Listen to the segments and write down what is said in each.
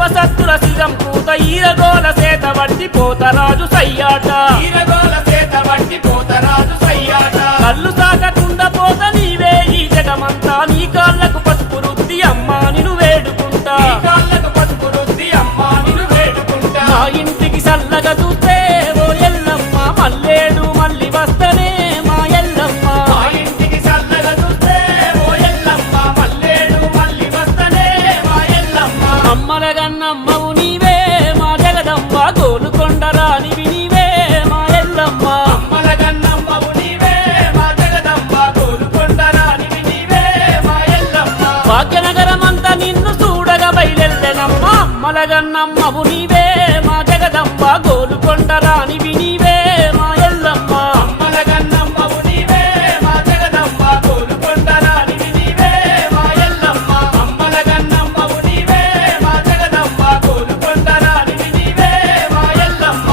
శివసత్తుల సిగం పూత ఈరగోల సేత వట్టి పోతరాజు సయ్యాట ఈరగోల సేత వట్టి పోతరాజు సయ్యాట కళ్ళు సాగకుండా పోత నీవే ఈ జగమంతా నీ కాళ్ళకు పసుపు రుద్ది అమ్మా నిన్ను వేడుకుంటా నీ కాళ్ళకు పసుపు రుద్ది అమ్మా నిన్ను వేడుకుంటా మా ఇంటికి సల్లగా చూస్తే ఓ ఎల్లమ్మ మల్లేడు మళ్ళీ వస్తనే మా ఎల్లమ్మ మా ఇంటికి చల్లగా చూస్తే ఓ ఎల్లమ్మ మల్లేడు మళ్ళీ వస్తనే మా ఎల్లమ్మ అమ్మల గన్నమ్మవు నీవే మా జగదమ్మ గోలుకొండ రానివి నీవే మా ఎల్లమ్మ అమ్మల గన్నమ్మవు నీవే మా జగదమ్మ గోలుకొండ రానివి నీవే మా ఎల్లమ్మ భాగ్యనగరమంతా నిన్ను చూడగా బయలెల్లెనమ్మ అమ్మల గన్నమ్మవు నీవే మా జగదమ్మ గోలుకొండ రానివి నీవే మా ఎల్లమ్మ అమ్మల గన్నమ్మవు నీవే మా జగదమ్మ గోలుకొండ రానివి నీవే మా ఎల్లమ్మ అమ్మల గన్నమ్మవు నీవే మా జగదమ్మ గోలుకొండ రానివి నీవే మా ఎల్లమ్మ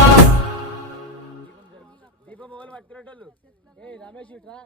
దీపం మొదలు పట్టుకునేటోళ్ళు రమేష్ ఇట్రా